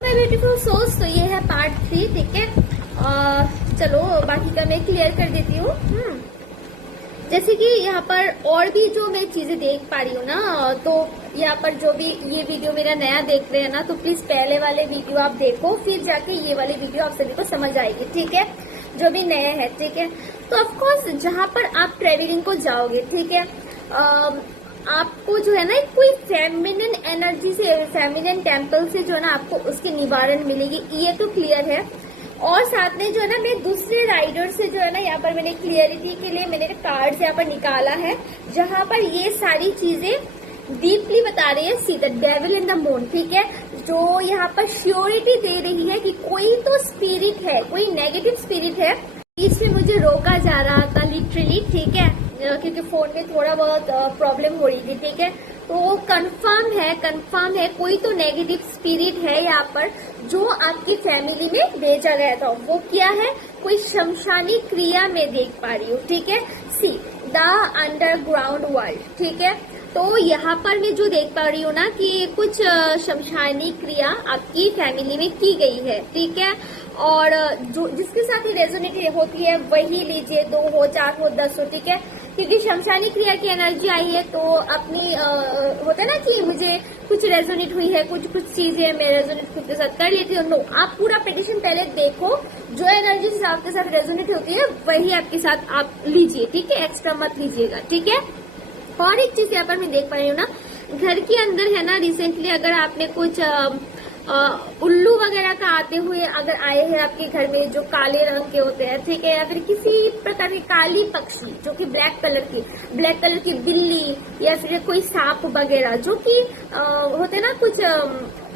My beautiful souls, तो ये है पार्ट 3। ठीक है, चलो बाकी का मैं क्लियर कर देती हूँ। जैसे कि यहाँ पर और भी जो मैं चीजें देख पा रही हूँ ना, तो यहाँ पर जो भी ये वीडियो मेरा नया देख रहे हैं ना, तो प्लीज पहले वाले वीडियो आप देखो, फिर जाके ये वाले वीडियो आप सभी को समझ आएगी। ठीक है, जो भी नया है। ठीक है, तो ऑफकोर्स जहाँ पर आप ट्रेवलिंग को जाओगे, ठीक है, आपको जो है ना कोई फेमिनिन एनर्जी से, फेमिनिन टेम्पल से जो है ना आपको उसकी निवारण मिलेगी, ये तो क्लियर है। और साथ में जो है ना मैं दूसरे राइडर से जो है ना यहाँ पर मैंने क्लियरिटी के लिए मैंने कार्ड यहाँ पर निकाला है, जहाँ पर ये सारी चीजें डीपली बता रही है। See the devil in the moon. ठीक है, जो यहाँ पर श्योरिटी दे रही है कि कोई तो स्पिरिट है, कोई नेगेटिव स्पिरिट है। इसमें मुझे रोका जा रहा था लिटरली। ठीक है, क्योंकि फोन में थोड़ा बहुत प्रॉब्लम हो रही थी। ठीक है, तो कंफर्म है कोई तो नेगेटिव स्पिरिट है यहाँ पर जो आपकी फैमिली में भेजा गया था। वो क्या है, कोई शमशानी क्रिया में देख पा रही हूँ। ठीक है, सी द अंडरग्राउंड वर्ल्ड। ठीक है, तो यहाँ पर मैं जो देख पा रही हूँ ना कि कुछ शमशानी क्रिया आपकी फैमिली में की गई है। ठीक है, और जो जिसके साथ ही रेजोनेट होती है वही लीजिए, 2 हो 4 हो 10 हो। ठीक है, क्योंकि शमशानी क्रिया की एनर्जी आई है, तो अपनी होता है ना कि मुझे कुछ रेजोनेट हुई है, कुछ चीजें मैं रेजोनेट खुद के साथ कर लेती हूँ। नो, आप पूरा पिटिशन पहले देखो, जो एनर्जी आपके साथ रेजोनेट होती है वही आपके साथ आप लीजिए। ठीक है, एक्स्ट्रा मत लीजिएगा। ठीक है, और एक चीज यहाँ पर मैं देख पा रही हूँ ना, घर के अंदर है ना, रिसेंटली अगर आपने कुछ उल्लू वगैरह का आते हुए अगर आए हैं आपके घर में, जो काले रंग के होते हैं, ठीक है, या फिर किसी प्रकार की काली पक्षी जो कि ब्लैक कलर की बिल्ली, या फिर कोई सांप वगैरह जो कि होते ना कुछ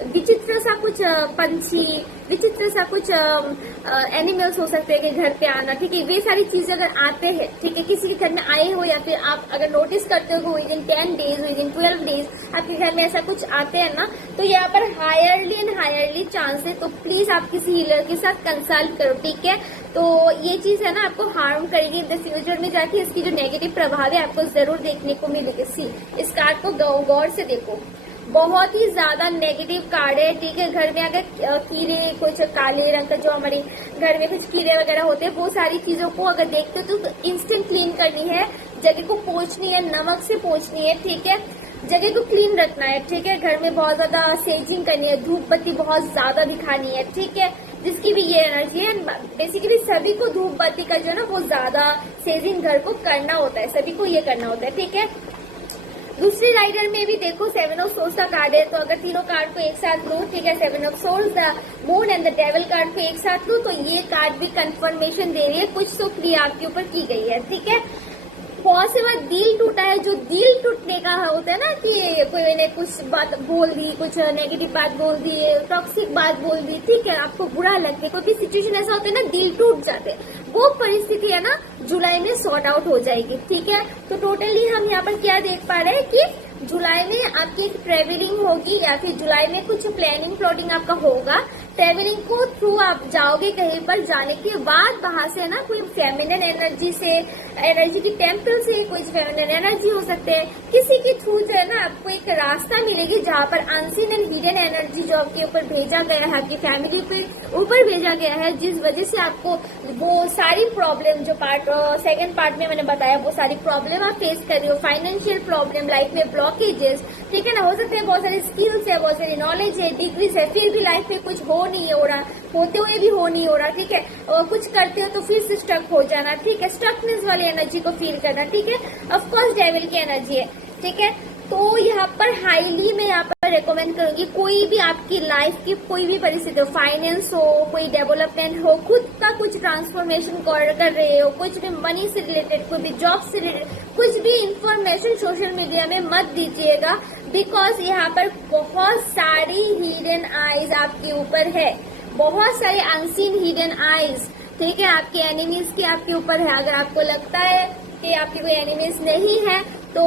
विचित्र सा कुछ पंछी, विचित्र सा कुछ एनिमल्स हो सकते हैं कि घर पे आना। ठीक है, वे सारी चीजें अगर आते हैं, ठीक है, किसी के घर में आए हो, या फिर आप अगर नोटिस करते हो with in 10 days, with in 12 days आपके घर में ऐसा कुछ आते हैं ना, तो यहाँ पर हायरली चांस है। तो प्लीज आप किसी हीलर के साथ कंसल्ट करो। ठीक है, तो ये चीज है ना आपको हार्म करेगी इन द फ्यूचर में जाके। इसकी जो नेगेटिव प्रभाव है आपको जरूर देखने को मिलेगी। सी, इस कार्ड को गौर से देखो, बहुत ही ज्यादा नेगेटिव कार्ड है। ठीक है, घर में अगर कीड़े, कुछ काले रंग का जो हमारे घर में कुछ कीड़े वगैरह होते हैं, वो सारी चीजों को अगर देखते हो तो इंस्टेंट क्लीन करनी है, जगह को पोंछनी है, नमक से पोंछनी है। ठीक है, जगह को क्लीन रखना है। ठीक है, घर में बहुत ज्यादा सेजिंग करनी है, धूप बत्ती बहुत ज्यादा दिखानी है। ठीक है, जिसकी भी ये एनर्जी है, बेसिकली सभी को धूप बत्ती का जो है ना वो ज्यादा सेजिंग घर को करना होता है, सभी को ये करना होता है। ठीक है, दूसरी राइडर में भी देखो 7 ऑफ सोल्स का कार्ड है, तो अगर तीनों कार्ड को एक साथ लो, ठीक है, 7 of souls, the moon and the devil card को एक साथ लो, तो ये कार्ड भी कंफर्मेशन दे रही है कुछ तो क्रिया आपके ऊपर की गई है। ठीक है, बहुत से बार दिल टूटा है, जो दिल टूटने का होता है ना कि कोई ने कुछ बात बोल दी, कुछ नेगेटिव बात बोल दी, टॉक्सिक बात बोल दी, ठीक है, आपको बुरा लगता है, कोई भी सिचुएशन ऐसा होता है ना दिल टूट जाते हैं, वो परिस्थिति है ना जुलाई में सॉर्ट आउट हो जाएगी। ठीक है, तो टोटली हम यहाँ पर क्या देख पा रहे हैं कि जुलाई में आपकी ट्रेवलिंग होगी, या फिर जुलाई में कुछ प्लानिंग प्लॉटिंग आपका होगा। ट्रेवलिंग को थ्रू आप जाओगे कहीं पर, जाने के बाद वहां से ना कोई फेमिनिन एनर्जी से, एनर्जी की टेम्पल से कोई फेमिनिन एनर्जी हो सकते हैं, किसी के थ्रू जो है ना आपको एक रास्ता मिलेगी जहाँ पर अनसीन एंड हिडन एनर्जी जो आपके ऊपर भेजा गया है, आपकी फैमिली के ऊपर भेजा गया है, जिस वजह से आपको वो सारी प्रॉब्लम जो सेकंड पार्ट में मैंने बताया, वो सारी प्रॉब्लम आप फेस कर रहे हो, फाइनेंशियल प्रॉब्लम, लाइफ में ब्लॉकेजेस, ठीक है ना, हो सकते हैं बहुत सारी स्किल्स है, बहुत सारी नॉलेज है, डिग्रीज है, फिर भी लाइफ में कुछ हो नहीं हो रहा, होते हुए भी हो नहीं हो रहा। ठीक है, और कुछ करते हो तो फिर से स्टक हो जाना। ठीक है, स्टकनेस वाली एनर्जी को फील करना। ठीक है, ऑफकोर्स डेविल की एनर्जी है। ठीक है, तो यहाँ पर हाईली मैं यहाँ पर रेकमेंड करूंगी, कोई भी आपकी लाइफ की कोई भी परिस्थिति हो, फाइनेंस हो, कोई डेवलपमेंट हो, खुद का कुछ ट्रांसफॉर्मेशन कर रहे हो, कुछ भी मनी से रिलेटेड, कोई भी जॉब से रिलेटेड, कुछ भी इंफॉर्मेशन सोशल मीडिया में मत दीजिएगा, बिकॉज यहाँ पर बहुत सारी हिडन आईज आपके ऊपर है, बहुत सारे अनसीन हिडन आईज। ठीक है, आपके एनिमीज की आपके ऊपर है। अगर आपको लगता है कि आपके कोई एनिमीज नहीं है, तो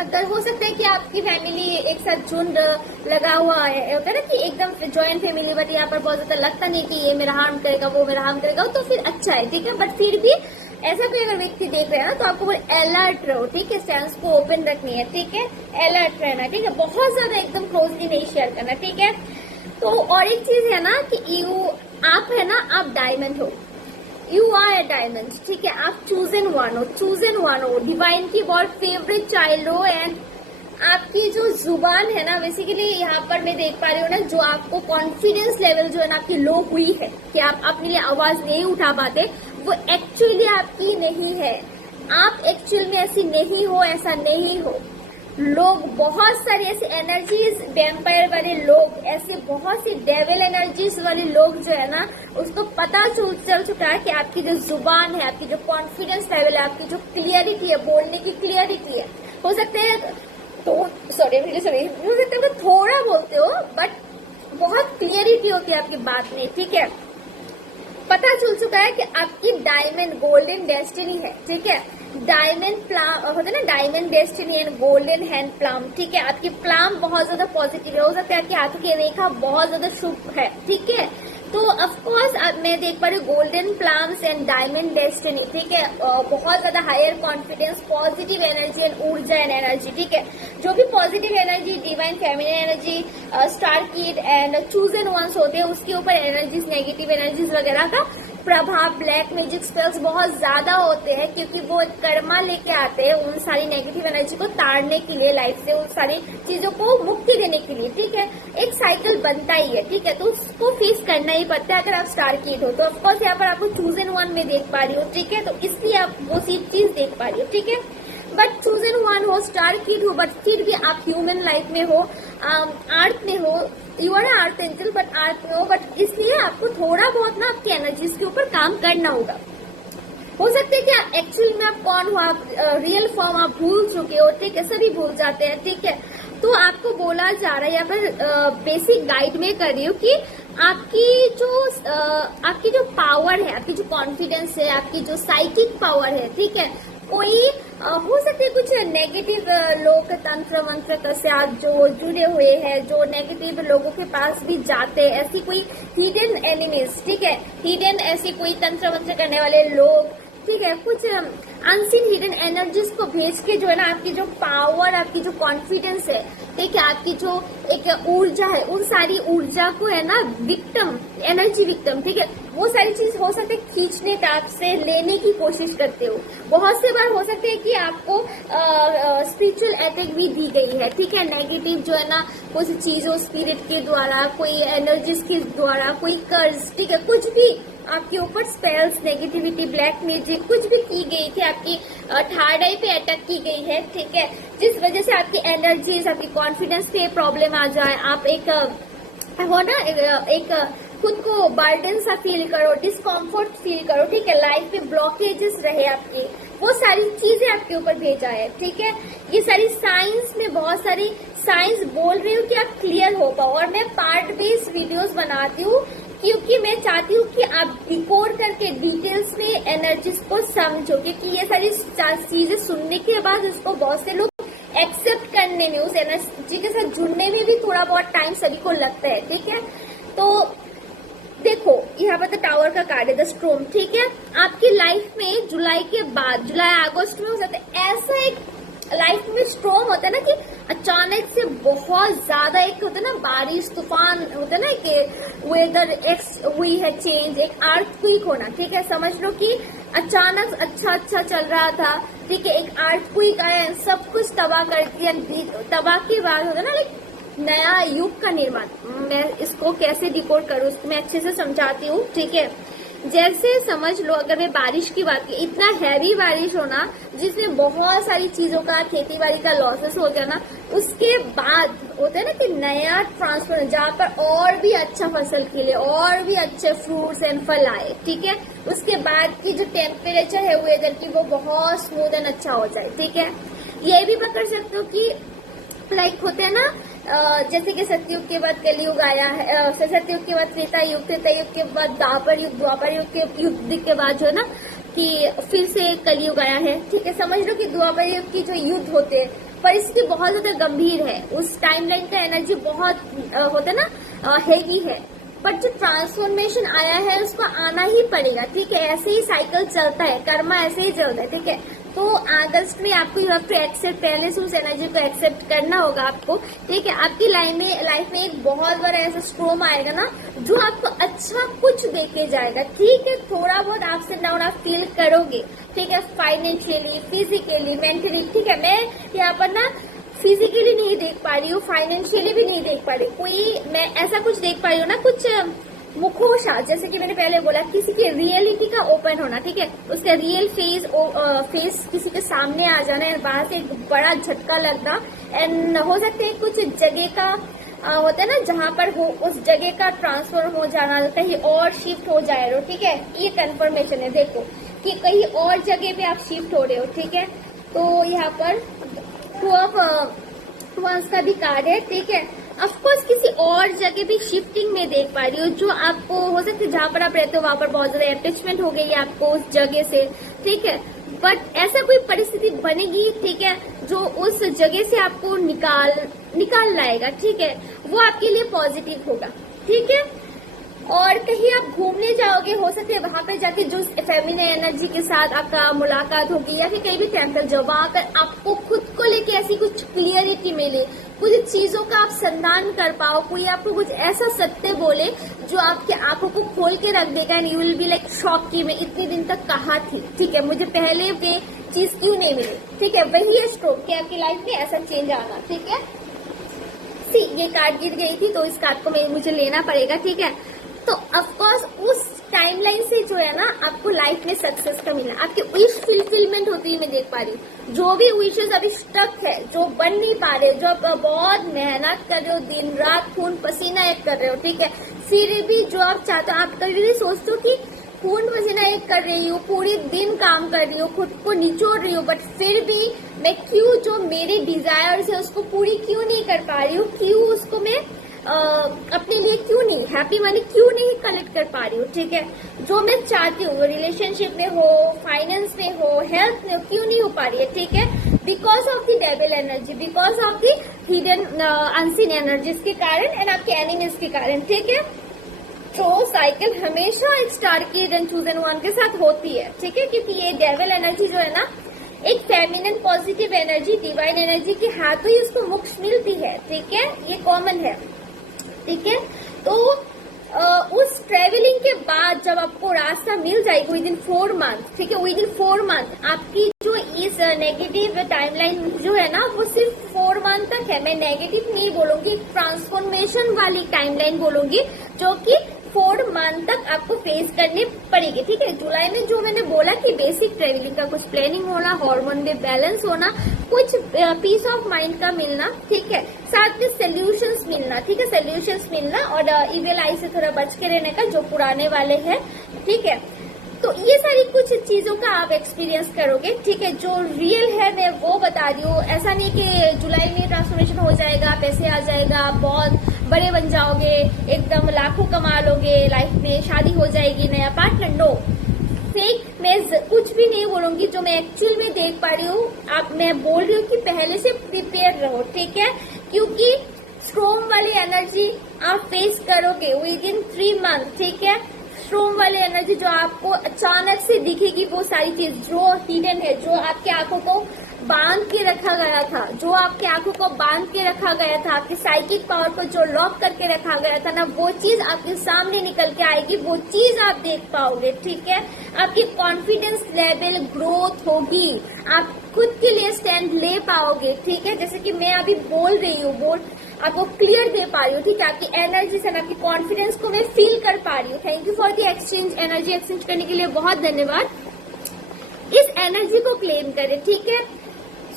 अगर हो सकता है कि आपकी फैमिली एक साथ झुंड लगा हुआ है, होता है ना कि एकदम जॉइंट फैमिली, बट यहाँ पर बहुत ज्यादा लगता नहीं कि ये मेरा हार्म करेगा, वो मेरा हार्म करेगा, तो फिर अच्छा है। ठीक है, बट फिर भी ऐसा कोई अगर व्यक्ति देख रहे हैं ना, तो आपको अलर्ट रहो। ठीक है, सेंस को ओपन रखनी है। ठीक है, अलर्ट रहना। ठीक है, बहुत ज्यादा एकदम क्लोजली नहीं शेयर करना। ठीक है, तो और एक चीज है ना कि आप है ना, आप डायमंड हो, यू आर ए डायमंड, ठीक है। आप चूजन वन हो, डिवाइन की बहुत फेवरेट चाइल्ड हो। एंड आपकी जो जुबान है ना, बेसिकली यहाँ पर मैं देख पा रही हूँ ना, जो आपको कॉन्फिडेंस लेवल जो है ना आपकी लो हुई है कि आप अपने लिए आवाज नहीं उठा पाते, वो एक्चुअली आपकी नहीं है। आप एक्चुअल में ऐसी नहीं हो, ऐसा नहीं हो। लोग बहुत सारे ऐसे एनर्जीज, वैम्पायर वाले लोग, ऐसे बहुत सी डेविल एनर्जीज वाले लोग जो है ना, उसको पता चल चुका है कि आपकी जो जुबान है, आपकी जो कॉन्फिडेंस लेवल है, आपकी जो क्लियरिटी है, बोलने की क्लियरिटी है, हो सकता है तो हो सकता है थोड़ा बोलते हो, बट बहुत क्लियरिटी होती है आपकी बात में, ठीक है। पता चल चुका है कि आपकी डायमंड गोल्डन डेस्टिनी है, ठीक है। डायमंड प्लाम होता है ना, diamond destiny and golden hand palm, ठीक है। आपकी प्लाम बहुत ज्यादा पॉजिटिव है, हो सकता है आपके हाथों की रेखा बहुत ज्यादा शुभ है, ठीक है। तो ऑफकोर्स मैं देख पा रही हूँ golden palms and diamond destiny, ठीक है। बहुत ज्यादा higher confidence, positive energy and ऊर्जा एंड एनर्जी, ठीक है। जो भी positive energy, divine feminine energy, star kid and chosen ones होते हैं, उसके ऊपर एनर्जीज, नेगेटिव एनर्जीज वगैरह का प्रभाव, ब्लैक मैजिक स्पेल्स बहुत ज्यादा होते हैं, क्योंकि वो एक कर्मा लेके आते हैं उन सारी नेगेटिव एनर्जी को ताड़ने के लिए, लाइफ से उन सारी चीजों को मुक्ति देने के लिए, ठीक है। एक साइकिल बनता ही है, ठीक है, तो उसको फेस करना ही पड़ता है अगर आप स्टार किड हो। तो ऑफकोर्स यहाँ पर आपको चूजन वन में देख पा रही हो, ठीक है, तो इसलिए आप वो चीज देख पा रही हो, ठीक है। बट चूजन वन हो, स्टार किड हो, बट फिर भी आप ह्यूमन लाइफ में हो, अर्थ में हो, you are earth angel, but earth में हो, बट इसलिए आपको थोड़ा बहुत ना आपकी एनर्जीज के ऊपर काम करना होगा। हो सकता है कि आप एक्चुअल में आप कौन हो, आप रियल फॉर्म आप भूल चुके हो, ठीक है, सभी भूल जाते हैं, ठीक है। तो आपको बोला जा रहा है यहाँ पर, बेसिक गाइड में कर रही हूँ कि आपकी जो पावर है, आपकी जो कॉन्फिडेंस है, आपकी जो साइकिक पावर है, ठीक है, कोई हो सकते है कुछ नेगेटिव लोग तंत्र मंत्र के साथ जो जुड़े हुए हैं, जो नेगेटिव लोगों के पास भी जाते हैं, ऐसी कोई हिडन एनिमीज, ठीक है, हिडन ऐसी कोई तंत्र मंत्र करने वाले लोग, ठीक है, कुछ अनसीन हिडन एनर्जीज को भेज के जो है ना आपकी जो पावर, आपकी जो कॉन्फिडेंस है, ठीक है, आपकी जो एक ऊर्जा है, उन सारी ऊर्जा को है ना विक्टिम, एनर्जी विक्टिम, ठीक है, वो सारी चीज हो सकते है खींचने का आपसे लेने की कोशिश करते हो। बहुत से बार हो सकते है कि आपको स्पिरिचुअल अटैक भी दी गई है, ठीक है, नेगेटिव जो है ना कुछ चीजों, स्पिरिट के द्वारा, कोई एनर्जीज के द्वारा, कोई कर्ज, ठीक है, कुछ भी आपके ऊपर स्पेल्स, नेगेटिविटी, ब्लैक मैजिक कुछ भी की गई थी, आपकी थर्ड आई पे अटैक की गई है, ठीक है, जिस वजह से आपकी एनर्जीज, आपकी कॉन्फिडेंस पे प्रॉब्लम आ जाए, आप एक हो ना एक खुद को बर्डन सा फील करो, डिस्कम्फर्ट फील करो, ठीक है, लाइफ में ब्लॉकेजेस रहे आपकी, वो सारी चीजें आपके ऊपर भेजा है, ठीक है। ये सारी साइंस में बहुत सारी साइंस बोल रही हूँ कि आप क्लियर हो पाओ, और मैं पार्ट बेस्ड वीडियोस बनाती हूँ क्योंकि मैं चाहती हूँ कि आप डिकोड करके डिटेल्स में एनर्जीज को समझो, क्योंकि ये सारी चीजें सुनने के बाद उसको बहुत से लोग एक्सेप्ट करने में, उस एनर्जी के साथ जुड़ने में भी थोड़ा बहुत टाइम सभी को लगता है, ठीक है। तो देखो यहाँ पर तो टावर का कार्ड है, द स्ट्रोम, ठीक है। आपकी लाइफ में जुलाई के बाद, जुलाई अगस्त में हो सकता है ऐसा एक लाइफ में स्ट्रोम होता है ना कि अचानक से बहुत ज्यादा एक होता है ना बारिश, तूफान होता है ना कि वेदर हुई है चेंज, एक अर्थक्वेक होना, ठीक है। समझ लो कि अचानक अच्छा चल रहा था, ठीक है, एक अर्थक्वेक आया, सब कुछ तबाह कर दिया, तबाह के बाद होता है ना एक नया युग का निर्माण। मैं इसको कैसे डिकोड करूँ उसको मैं अच्छे से समझाती हूँ, ठीक है। जैसे समझ लो अगर मैं बारिश की बात की, इतना हैवी बारिश होना जिसमें बहुत सारी चीजों का, खेती बाड़ी का लॉसेस हो गया ना, उसके बाद होता है ना कि नया ट्रांसफर, जहाँ पर और भी अच्छा फसल खिले, और भी अच्छे फ्रूट्स एंड फल आए, ठीक है। उसके बाद की जो टेम्परेचर है वेदर की, वो बहुत स्मूथ एंड अच्छा हो जाए, ठीक है। ये भी पकड़ सकते हो कि लाइक होते हैं ना, जैसे कि सतयुग के बाद कलयुग आया है, सतयुग के बाद त्रेता युग के बाद द्वापर युग के युद्ध के बाद जो है ना कि फिर से कलयुग आया है, ठीक है। समझ लो कि द्वापर युग की जो युद्ध होते हैं, परिस्थिति बहुत ज्यादा गंभीर है, उस टाइमलाइन का एनर्जी बहुत होता है ना हेवी है, बट जो ट्रांसफॉर्मेशन आया है उसको आना ही पड़ेगा, ठीक है। ऐसे ही साइकिल चलता है, कर्मा ऐसे ही चलता है, ठीक है। तो अगस्त में आपको यू हैव टू एक्सेप्ट, पहले से उस एनर्जी को एक्सेप्ट करना होगा आपको, ठीक है। आपकी लाइफ में एक बहुत बड़ा ऐसा स्ट्रोम आएगा ना जो आपको अच्छा कुछ देके जाएगा, ठीक है। थोड़ा बहुत अप्स एंड डाउन आप फील करोगे, ठीक है, फाइनेंशियली, फिजिकली, मेंटली, ठीक है। मैं यहाँ पर ना फिजिकली नहीं देख पा रही हूँ, फाइनेंशियली भी नहीं देख पा रही हूँ, कोई मैं ऐसा कुछ देख पा रही हूँ ना, कुछ मुखोशा, जैसे कि मैंने पहले बोला, किसी की रियलिटी का ओपन होना, ठीक है। उसका रियल फेस किसी के सामने आ जाना है, बाहर से एक बड़ा झटका लगना, एंड हो सकते हैं कुछ जगह का होता है ना जहाँ पर हो, उस जगह का ट्रांसफर हो जाना, कहीं और शिफ्ट हो जाए रहो, ठीक है। ये कंफर्मेशन है, देखो कि कहीं और जगह पे आप शिफ्ट हो रहे हो, ठीक है। तो यहाँ पर टू ऑफ वंस का भी कार्ड है, ठीक है। ऑफकोर्स किसी और जगह भी शिफ्टिंग में देख पा रही हो, जो आपको हो सकता है जहाँ पर आप रहते हो वहां पर बहुत ज्यादा अटैचमेंट हो गई है आपको उस जगह से, ठीक है। बट ऐसा कोई परिस्थिति बनेगी, ठीक है, जो उस जगह से आपको निकाल लाएगा, ठीक है। वो आपके लिए पॉजिटिव होगा, ठीक है। और कहीं आप घूमने जाओगे, हो सकता है वहां पर जाके जो फेमिनिन एनर्जी के साथ आपका मुलाकात होगी, या फिर कहीं भी टेम्पल जाओ, वहां पर आपको खुद को लेके ऐसी कुछ क्लियरिटी मिले, कुछ चीजों का आप संधान कर पाओ, कोई आपको कुछ ऐसा सत्य बोले जो आपके आंखों को खोल के रख देगा, and you will be like shock की मैं इतने दिन तक कहाँ थी, ठीक है, मुझे पहले ये चीज क्यों नहीं मिली, ठीक है। वही है स्ट्रोक कि आपकी लाइफ में ऐसा चेंज आना, ठीक है। सी ये कार्ड गिर गई थी तो इस कार्ड को मुझे लेना पड़ेगा, ठीक है। तो ऑफकोर्स उस टाइमलाइन से जो है ना आपको लाइफ में सक्सेस का मिलना, आपकी विश फुलफिलमेंट होती है, मैं देख पा रही हूँ। जो भी विशेष अभी स्टक है, जो बन नहीं पा रहे, जो आप बहुत मेहनत कर रहे हो, दिन रात खून पसीना एक कर रहे हो, ठीक है, फिर भी जो आप चाहते हो, आप कभी भी सोचते हो कि खून पसीना एक कर रही हूँ, पूरे दिन काम कर रही हूँ, खुद को निचोड़ रही हूँ, बट फिर भी मैं क्यों जो मेरे डिजायर्स है उसको पूरी क्यों नहीं कर पा रही हूँ, क्यों उसको मैं अपने लिए क्यों नहीं हैप्पी मनी क्यों नहीं कलेक्ट कर पा रही हूँ, ठीक है। जो मैं चाहती हूँ रिलेशनशिप में हो, फाइनेंस में हो, हेल्थ में हो, क्यों नहीं हो पा रही है, ठीक है। Because of the devil energy, because of the hidden unseen energies के कारण एंड आपके एनिमीज के कारण, ठीक है। तो साइकिल हमेशा एक स्टार की हिडन चूजन वन के साथ होती है, ठीक है, क्योंकि ये डेविल एनर्जी जो है ना एक feminine positive energy, divine energy के हाथों ही उसको मोक्ष मिलती है, ठीक है, ये कॉमन है, ठीक है। तो उस ट्रेवलिंग के बाद जब आपको रास्ता मिल जाएगा विद इन 4 मंथ, ठीक है, विद इन 4 मंथ आपकी जो इस नेगेटिव टाइमलाइन जो है ना वो सिर्फ 4 मंथ तक है। मैं नेगेटिव नहीं बोलूंगी, ट्रांसफॉर्मेशन वाली टाइमलाइन बोलूंगी, जो कि 4 मंथ तक आपको फेस करनी पड़ेगी, ठीक है। जुलाई में जो मैंने बोला कि बेसिक ट्रेवलिंग का कुछ प्लानिंग होना, हार्मोन में बैलेंस होना, कुछ पीस ऑफ माइंड का मिलना, ठीक है, साथ में सोल्यूशंस मिलना, ठीक है, सोल्यूशंस मिलना, और इविल आई से थोड़ा बच के रहने का जो पुराने वाले हैं, ठीक है। तो ये सारी कुछ चीजों का आप एक्सपीरियंस करोगे, ठीक है। जो रियल है मैं वो बता रही हूँ, ऐसा नहीं कि जुलाई में ट्रांसफॉर्मेशन हो जाएगा, पैसे आ जाएगा, बहुत बड़े बन जाओगे, एकदम लाखों कमा लोगे, लाइफ में शादी हो जाएगी, नया पार्टनर, नो फेक। मैं कुछ भी नहीं बोलूंगी, जो मैं एक्चुअल में देख पा रही हूँ, आप मैं बोल रही हूँ कि पहले से प्रिपेयर रहो, ठीक है, क्योंकि स्ट्रोम वाली एनर्जी आप फेस करोगे विद इन 3 मंथ, ठीक है। स्ट्रोम वाली एनर्जी जो आपको अचानक से दिखेगी, वो सारी चीज जो हिडन है, जो आपकी आंखों को बांध के रखा गया था, जो आपकी आंखों को बांध के रखा गया था, आपकी साइकिक पावर को जो लॉक करके रखा गया था ना, वो चीज आपके सामने निकल के आएगी, वो चीज आप देख पाओगे, ठीक है। आपकी कॉन्फिडेंस लेवल ग्रोथ होगी, आप खुद के लिए स्टैंड ले पाओगे, ठीक है। जैसे कि मैं अभी बोल रही हूँ, आपको क्लियर दे पा रही हूँ, ठीक है। आपकी एनर्जी से आपकी कॉन्फिडेंस को मैं फील कर पा रही हूँ। Thank you for the exchange, energy exchange करने के लिए बहुत धन्यवाद। इस एनर्जी को क्लेम करें, ठीक है।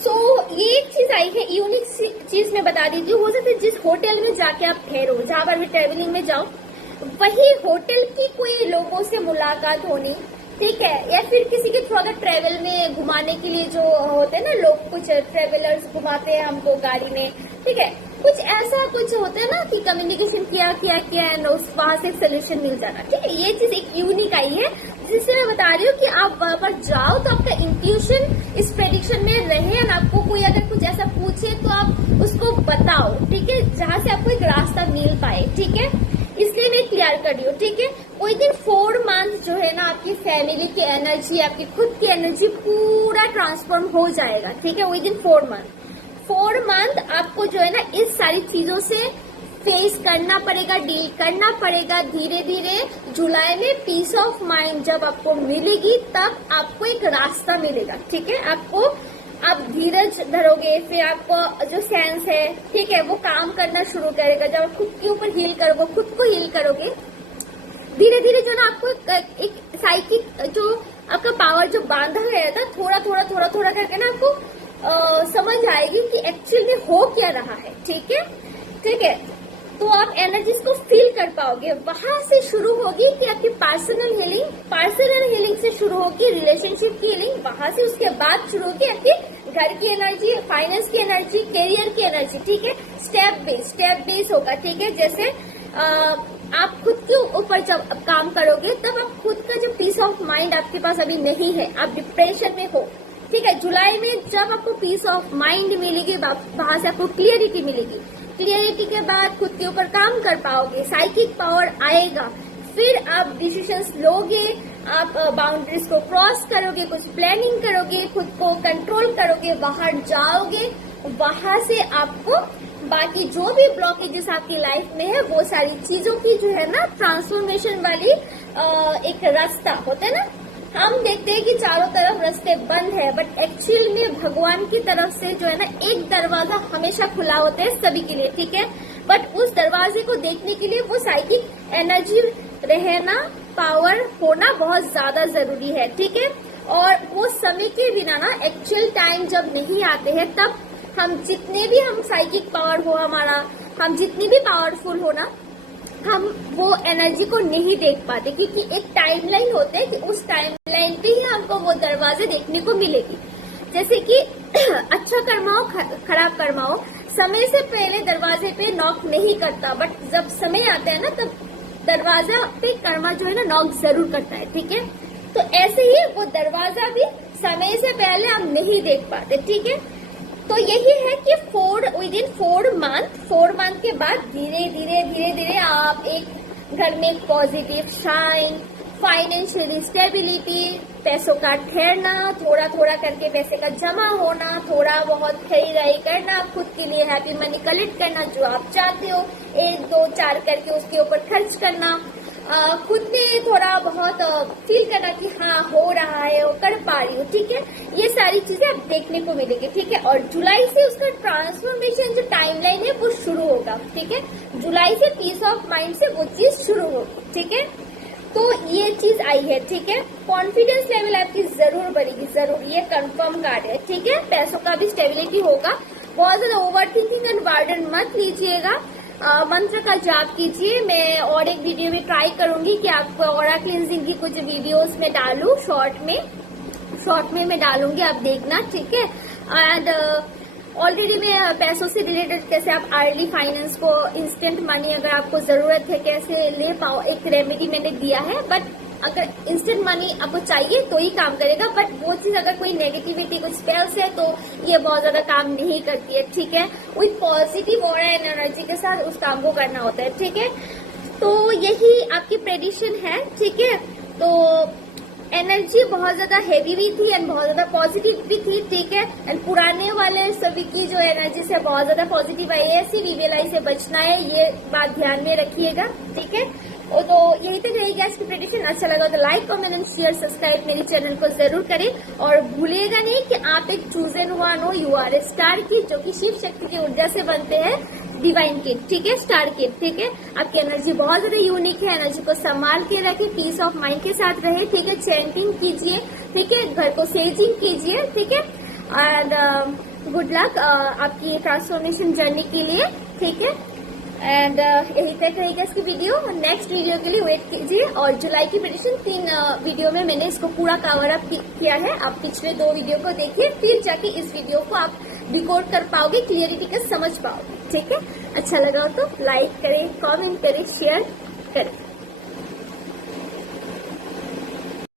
सो ये एक चीज आई है, यूनिक चीज मैं बता देती हूँ। हो सकता है जिस होटल में जाके आप ठहरो, जहां पर भी ट्रेवलिंग में जाओ, वही होटल की कोई लोगों से मुलाकात होनी, ठीक है, या फिर किसी के थ्रू अगर ट्रेवल में घुमाने के लिए जो होते हैं ना लोग, कुछ ट्रेवलर्स घुमाते हैं हमको गाड़ी में, ठीक है, कुछ ऐसा कुछ होता है ना कि कम्युनिकेशन किया एंड वहां से सोल्यूशन मिल जाना, ठीक है। ये चीज एक यूनिक आई है, जिससे मैं बता रही हूँ कि आप वहां पर जाओ तो आपका इंट्यूशन इस प्रेडिक्शन में रहे, और आपको कोई अगर कुछ ऐसा पूछे तो आप उसको बताओ, ठीक है, जहां से आपको एक रास्ता मिल पाए, ठीक है। इसलिए मैं क्लियर कर दियो, ठीक है। कोई दिन 4 मंथ जो है ना आपकी फैमिली की एनर्जी, आपकी खुद की एनर्जी पूरा ट्रांसफॉर्म हो जाएगा, ठीक है। विद इन 4 मंथ आपको जो है ना इस सारी चीजों से फेस करना पड़ेगा, डील करना पड़ेगा। धीरे धीरे जुलाई में पीस ऑफ माइंड जब आपको मिलेगी तब आपको एक रास्ता मिलेगा, ठीक है। आप धीरज धरोगे, फिर आपको जो सेंस है, ठीक है, वो काम करना शुरू करेगा। जब आप खुद के ऊपर हील करोगे, खुद को हील करोगे, धीरे धीरे जो ना आपको एक साइकिक जो आपका पावर जो बांधा गया था, थोड़ा थोड़ा करके ना आपको समझ आएगी कि एक्चुअल में हो क्या रहा है, ठीक है। तो आप एनर्जीज को फील कर पाओगे। वहां से शुरू होगी कि आपकी पर्सनल हीलिंग से शुरू होगी रिलेशनशिप की हीलिंग, वहां से उसके बाद शुरू होगी आपकी घर की एनर्जी, फाइनेंस की एनर्जी, करियर की एनर्जी, ठीक है। स्टेप बेस होगा, ठीक है। जैसे आप खुद के ऊपर जब काम करोगे तब आप खुद का जो पीस ऑफ माइंड आपके पास अभी नहीं है, आप डिप्रेशन में हो, ठीक है। जुलाई में जब आपको पीस ऑफ माइंड मिलेगी, वहां से आपको क्लियरिटी मिलेगी। क्लियरिटी के बाद खुद के ऊपर काम कर पाओगे, साइकिक पावर आएगा, फिर आप डिसीजंस लोगे, आप बाउंड्रीज को क्रॉस करोगे, कुछ प्लानिंग करोगे, खुद को कंट्रोल करोगे, बाहर जाओगे, वहां से आपको बाकी जो भी ब्लॉकेजेस आपकी लाइफ में है वो सारी चीजों की जो है ना ट्रांसफॉर्मेशन वाली एक रास्ता होता है ना। हम देखते हैं कि चारों तरफ रास्ते बंद है, बट एक्चुअल में भगवान की तरफ से जो है ना एक दरवाजा हमेशा खुला होता है सभी के लिए, ठीक है। बट उस दरवाजे को देखने के लिए वो साइकिक एनर्जी रहना, पावर होना बहुत ज्यादा जरूरी है, ठीक है। और वो समय के बिना ना एक्चुअल टाइम जब नहीं आते हैं तब हम जितने भी हम साइकिक पावर हो हमारा, हम जितनी भी पावरफुल हो ना, हम वो एनर्जी को नहीं देख पाते, क्योंकि एक टाइमलाइन होता है कि उस टाइमलाइन पे ही हमको वो दरवाजे देखने को मिलेगी। जैसे कि अच्छा कर्मा हो, खराब कर्मा हो, समय से पहले दरवाजे पे नॉक नहीं करता, बट जब समय आता है ना तब दरवाजा पे कर्मा जो है ना नॉक जरूर करता है, ठीक है। तो ऐसे ही वो दरवाजा भी समय से पहले हम नहीं देख पाते, ठीक है। तो यही है कि विद इन 4 मंथ के बाद धीरे धीरे आप एक घर में पॉजिटिव शाइन, फाइनेंशियली स्टेबिलिटी, पैसों का ठहरना, थोड़ा करके पैसे का जमा होना, थोड़ा बहुत खरीदारी करना, खुद के लिए हैप्पी मनी कलेक्ट करना, जो आप चाहते हो, 1, 2, 4 करके उसके ऊपर खर्च करना, खुद में थोड़ा बहुत फील करना कि हाँ हो रहा है, वो कर पा रही हूँ, ठीक है। ये सारी चीजें आप देखने को मिलेगी, ठीक है। और जुलाई से उसका ट्रांसफॉर्मेशन जो टाइमलाइन है वो शुरू होगा, ठीक है। जुलाई से पीस ऑफ माइंड से वो चीज शुरू होगी, ठीक है। तो ये चीज आई है, ठीक है। कॉन्फिडेंस लेवल आपकी जरूर बढ़ेगी, जरूर, ये कंफर्म कार्ड है, ठीक है। पैसों का भी स्टेबिलिटी होगा। बहुत ज्यादा ओवर थिंकिंग एंड बर्डन मत लीजिएगा। मंत्र का जाप कीजिए। मैं और एक वीडियो में ट्राई करूंगी कि आपको ऑरा क्लींजिंग की कुछ वीडियोस में डालूं, शॉर्ट में मैं डालूंगी, आप देखना, ठीक है। एंड ऑलरेडी मैं पैसों से रिलेटेड कैसे आप अर्ली फाइनेंस को, इंस्टेंट मनी अगर आपको जरूरत है कैसे ले पाओ, एक रेमेडी मैंने दिया है। बट अगर इंस्टेंट मनी आपको चाहिए तो ही काम करेगा, बट वो चीज अगर कोई नेगेटिविटी, कुछ स्पेल्स है तो ये बहुत ज्यादा काम नहीं करती है, ठीक है। With positive aura and energy के साथ उस काम को करना होता है, ठीक है। तो यही आपकी प्रेडिक्शन है, ठीक है। तो एनर्जी बहुत ज्यादा हैवी भी थी एंड बहुत ज्यादा पॉजिटिव भी थी, ठीक है। एंड पुराने वाले सभी की जो एनर्जी से बहुत ज्यादा पॉजिटिव आई है, सिर्फ ईवीएलआई से बचना है, ये बात ध्यान में रखिएगा, ठीक है। तो यही तक रहेगी आज की प्रेडिक्शन। अच्छा लगा तो like, comment and share, subscribe मेरे चैनल को जरूर करें। और भूलिएगा नहीं कि आप एक चूजन वन हो, you are a star kid, जो कि शिव शक्ति की ऊर्जा से बनते हैं, डिवाइन किड, ठीक है, स्टार किड, ठीक है। आपकी एनर्जी बहुत ज्यादा यूनिक है, एनर्जी को संभाल के रखे, पीस ऑफ माइंड के साथ रहे, ठीक है। चैंटिंग कीजिए, ठीक है, घर को सेजिंग कीजिए, ठीक है। और गुड लक आपकी ट्रांसफॉर्मेशन जर्नी के लिए, ठीक है। एंड यही तक रहेगा इसकी वीडियो। नेक्स्ट वीडियो के लिए वेट कीजिए। और जुलाई की प्रेडिक्शन 3 वीडियो में मैंने इसको पूरा कवर अप किया है। आप पिछले 2 वीडियो को देखिए, फिर जाके इस वीडियो को आप डिकोड कर पाओगे, क्लियरिटी का समझ पाओगे, ठीक है। अच्छा लगा तो लाइक करें, कमेंट करें, शेयर करें।